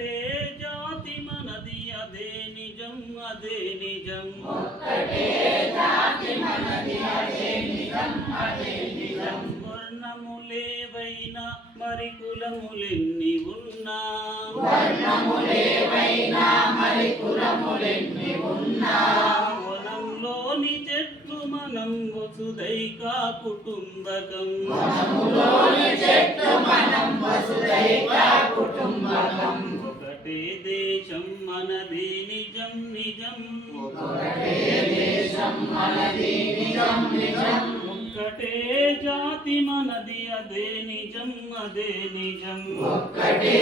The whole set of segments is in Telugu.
ఒక్కటే జాతి మనది అదే నిజం అదే నిజం ఒక్కటే జాతి మనది అదే నిజం అదే నిజం వర్ణములేవైనా మరి కులములెన్ని ఉన్నా వర్ణములేవైనా మరి కులములెన్ని ఉన్నా వనంలోని చెట్లు మనం వసుదైక కుటుంబకం వనములోని చెట్లు మనం వసుదైక కుటుంబకం ఒకటే దేశం మనది నిజం నిజం ఒకటే దేశం మనది నిజం నిజం ఒక్కటే జాతి మనది అదే నిజం అదే నిజం ఒక్కటే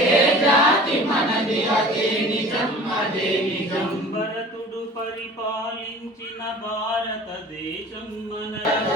జాతి మనది అదే నిజం అదే నిజం భరతుడు పరిపాలించిన భారతదేశం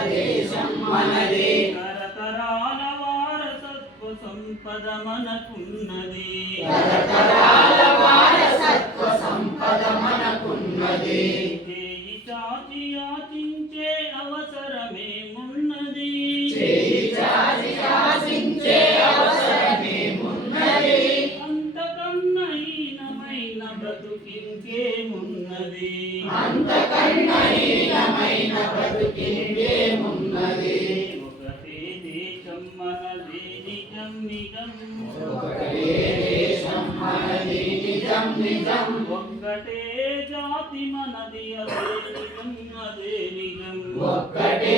దేశం మనది తరతరాల వారసత్వ సంపద మనకున్నది తరతరాల వారసత్వ సంపద మనకున్నది చేయి చాచి యాచించే అవసరమేమున్నది చేయి చాచి ఆశించే అవసరమేమున్నది అంతకన్నా హీనమైన బ్రతుకింకేమున్నది అంతకన్నా హీనమైన బ్రతుకింకేమున్నది ఒకటే దేశం మనది నిజం నిజం ఒకటే దేశం మనది నిజం నిజం ఒక్కటే జాతి మనది అదే నిజం అదే నిజం ఒక్కటే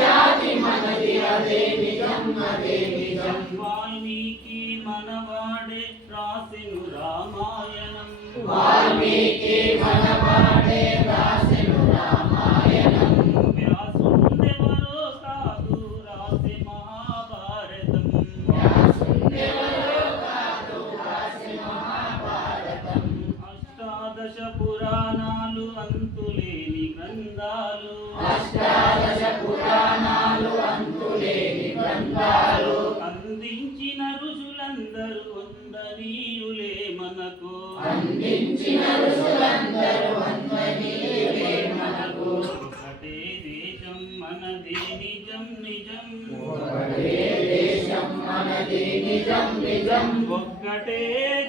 జాతి మనది అదే నిజం అదే నిజం వాల్మీకి మనవాడే రాసెను రామాయణం వాల్మీకి మనవాడే రాసెను రామాయణం వ్యాసుడెవరో కాదు రాసె మహాభారతం వ్యాసుడెవరో కాదు రాసె మహాభారతం అష్టాదశ పురాణాలు అంతులేని గ్రంథాలు అష్టాదశ పురాణాలు అంతులేని గ్రంథాలు అందించిన ఋషులందరూ వందనీయులే మనకు అందించిన ఋషులందరూ వందనీయులే మనకు ఒకటే దేశం మనది నిజం నిజం ఒకటే దేశం మనది నిజం నిజం ఒక్కటే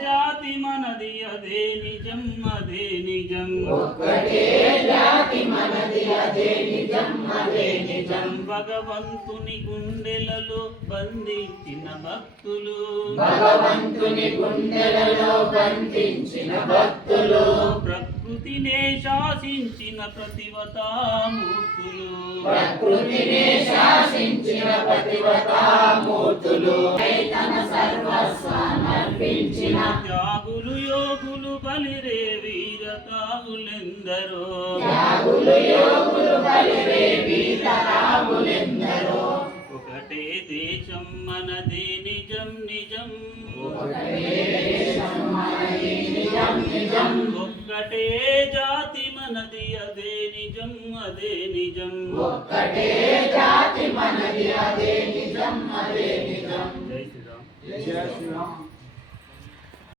జాతి మనది అదే నిజం అదే నిజం ఒక్కటే జాతి మనది అదే నిజం అదే నిజం భగవంతుని గుండెలలో బంధించిన భక్తులు భగవంతుని గుండెలలో బంధించిన భక్తులు ప్రకృతినే శాసించిన ప్రతివతామూర్తులు ప్రకృతిని శాసించిన ప్రతివతామూర్తులు తన సర్వస్వానర్పించిన త్యాగులు యోగులు బలిరే వీరతావులెందరో త్యాగులు యోగులు బలిరే వీరరాములెందరో ఒకటే దేశం మనది నిజం నిజం ఒకటే దేశం మనది నిజం నిజం ఒక్కటే జాతి మనది అదే నిజం అదే నిజం ఒక్కటే జాతి మనది అదే నిజం అదే నిజం జై శ్రీరామ్ జై శ్రీరామ్